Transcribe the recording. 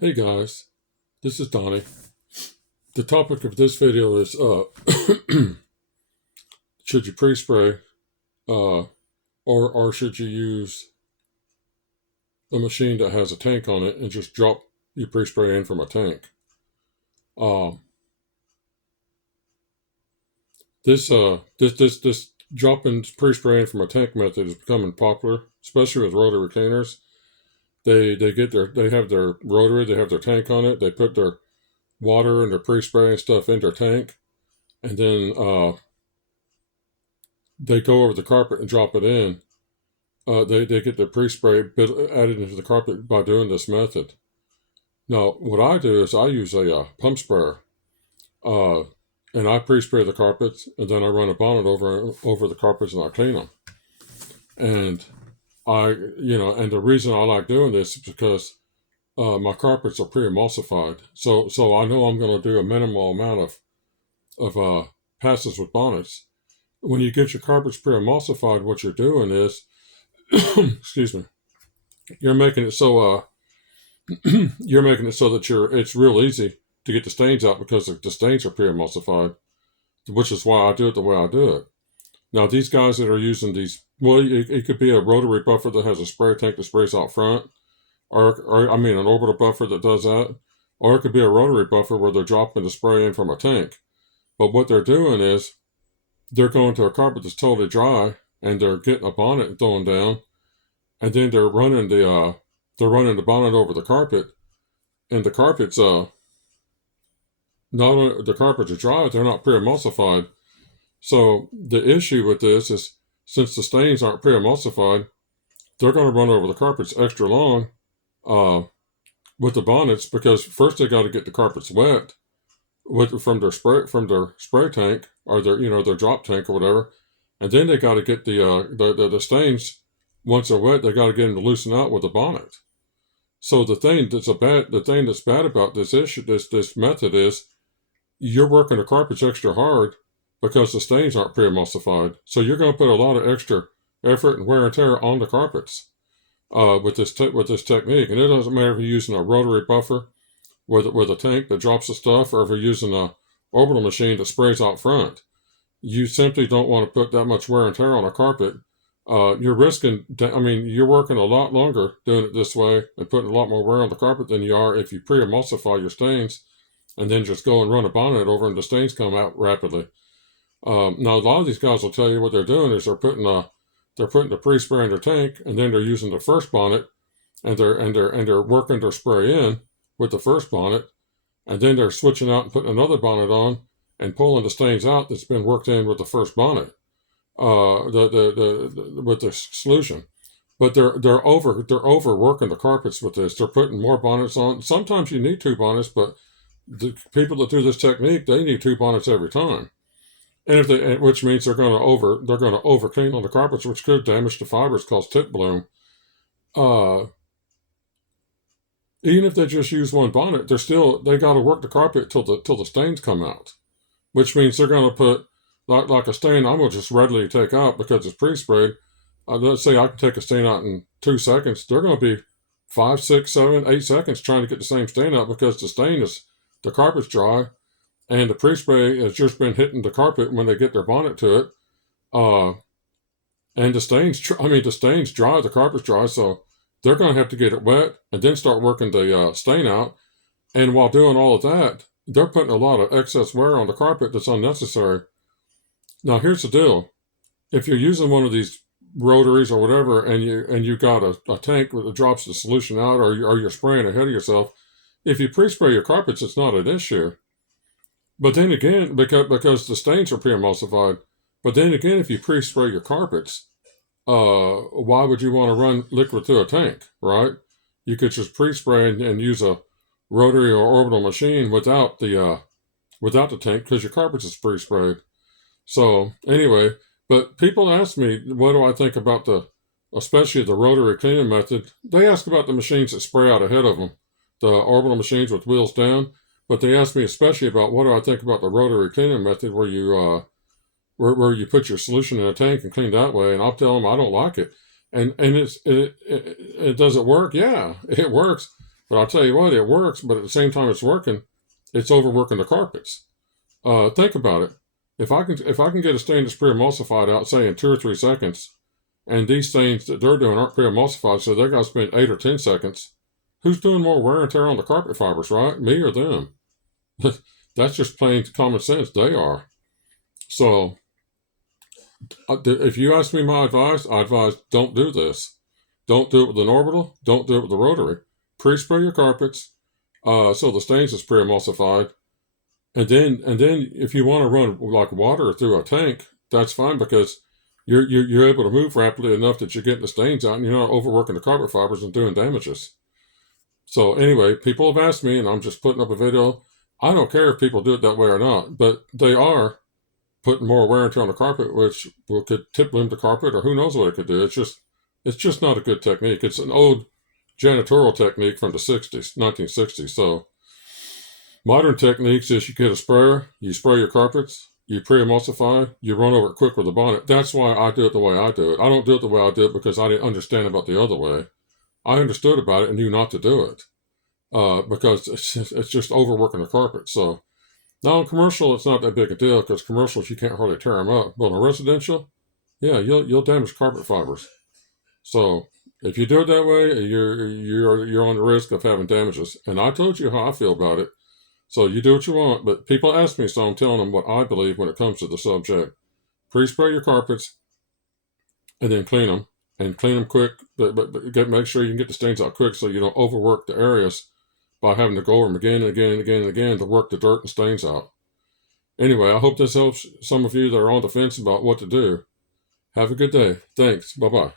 Hey guys, this is Donnie. The topic of this video is should you pre-spray or should you use a machine that has a tank on it and just drop your pre-spray in from a tank? Uh, this dropping pre-spray in from a tank method is becoming popular, especially with rotary cleaners. They have their rotary, they have their tank on it, they put their water and their pre-spray and stuff in their tank, and then they go over the carpet and drop it in. They get the pre-spray added into the carpet by doing this method. Now, what I do is I use a pump sprayer, uh, and I pre-spray the carpets, and then I run a bonnet over the carpets and I clean them. And and the reason I like doing this is because my carpets are pre-emulsified, so I know I'm going to do a minimal amount of passes with bonnets. When you get your carpets pre-emulsified, what you're doing is excuse me, you're making it so you're making it so that it's real easy to get the stains out because the stains are pre-emulsified, which is why I do it the way I do it. Now these guys that are using these, well, it could be a rotary buffer that has a spray tank that sprays out front, or an orbital buffer that does that, or it could be a rotary buffer where they're dropping the spray in from a tank. But what they're doing is they're going to a carpet that's totally dry and they're getting a bonnet and throwing down, and then they're running the bonnet over the carpet, and the carpets not only the carpets are dry, they're not pre-emulsified. So the issue with this is since the stains aren't pre-emulsified, they're going to run over the carpets extra long with the bonnets because first they got to get the carpets wet from their spray tank or their drop tank or whatever, and then they got to get the stains. Once they're wet, they got to get them to loosen out with the bonnet. So the thing that's bad about this method is you're working the carpets extra hard because the stains aren't pre-emulsified. So you're going to put a lot of extra effort and wear and tear on the carpets with this technique. And it doesn't matter if you're using a rotary buffer with a tank that drops the stuff, or if you're using a orbital machine that sprays out front. You simply don't want to put that much wear and tear on a carpet. You're risking, you're working a lot longer doing it this way and putting a lot more wear on the carpet than you are if you pre-emulsify your stains and then just go and run a bonnet over and the stains come out rapidly. Now, a lot of these guys will tell you what they're doing is they're putting the pre-spray in their tank, and then they're using the first bonnet, and they're working their spray in with the first bonnet, and then they're switching out and putting another bonnet on and pulling the stains out that's been worked in with the first bonnet, with the solution. But they're overworking the carpets with this. They're putting more bonnets on. Sometimes you need two bonnets, but the people that do this technique, they need two bonnets every time. And which means they're going to over clean on the carpets, which could damage the fibers, cause tip bloom. Even if they just use one bonnet, they got to work the carpet till the stains come out, which means they're going to put like a stain I'm going to just readily take out because it's pre-sprayed. Let's say I can take a stain out in 2 seconds. They're going to be 5, 6, 7, 8 seconds trying to get the same stain out because the carpet's dry, and the pre-spray has just been hitting the carpet when they get their bonnet to it. And the stains dry, the carpet's dry, so they're going to have to get it wet and then start working the stain out. And while doing all of that, they're putting a lot of excess wear on the carpet that's unnecessary. Now, here's the deal. If you're using one of these rotaries or whatever, and you got a tank that drops the solution out, or you're spraying ahead of yourself, if you pre-spray your carpets, it's not an issue. But then again, because the stains are pre-emulsified, but then again, if you pre-spray your carpets, why would you want to run liquid through a tank, right? You could just pre-spray and use a rotary or orbital machine without the tank because your carpets is pre-sprayed. So anyway, but people ask me, what do I think about especially the rotary cleaning method? They ask about the machines that spray out ahead of them, the orbital machines with wheels down. But they ask me especially about what do I think about the rotary cleaning method where you put your solution in a tank and clean that way, and I'll tell them I don't like it. And does it work? Yeah, it works. But I'll tell you what, it works. But at the same time it's working, it's overworking the carpets. Think about it. If I can get a stain that's pre-emulsified out, say in 2 or 3 seconds, and these stains that they're doing aren't pre-emulsified, so they're going to spend 8 or 10 seconds. Who's doing more wear and tear on the carpet fibers, right? Me or them? That's just plain common sense. They are. So, if you ask me my advice, I advise don't do this. Don't do it with an orbital. Don't do it with the rotary. Pre-spray your carpets so the stains is pre-emulsified. And then if you want to run like water through a tank, that's fine because you're able to move rapidly enough that you're getting the stains out and you're not overworking the carpet fibers and doing damages. So anyway, people have asked me, and I'm just putting up a video. I don't care if people do it that way or not, but they are putting more wear and tear on the carpet, which could tip bloom the carpet, or who knows what it could do. It's just not a good technique. It's an old janitorial technique from the 60s, 1960s. So modern techniques is you get a sprayer, you spray your carpets, you pre-emulsify, you run over it quick with a bonnet. That's why I do it the way I do it. I don't do it the way I do it because I didn't understand about the other way. I understood about it and knew not to do it because it's just overworking the carpet. So now in commercial, it's not that big a deal because commercials, you can't hardly tear them up. But in residential, yeah, you'll damage carpet fibers. So if you do it that way, you're on the risk of having damages. And I told you how I feel about it. So you do what you want. But people ask me, so I'm telling them what I believe when it comes to the subject. Pre-spray your carpets and then clean them. And clean them quick, but make sure you can get the stains out quick so you don't overwork the areas by having to go over them again and again and again and again to work the dirt and stains out. Anyway, I hope this helps some of you that are on the fence about what to do. Have a good day. Thanks. Bye-bye.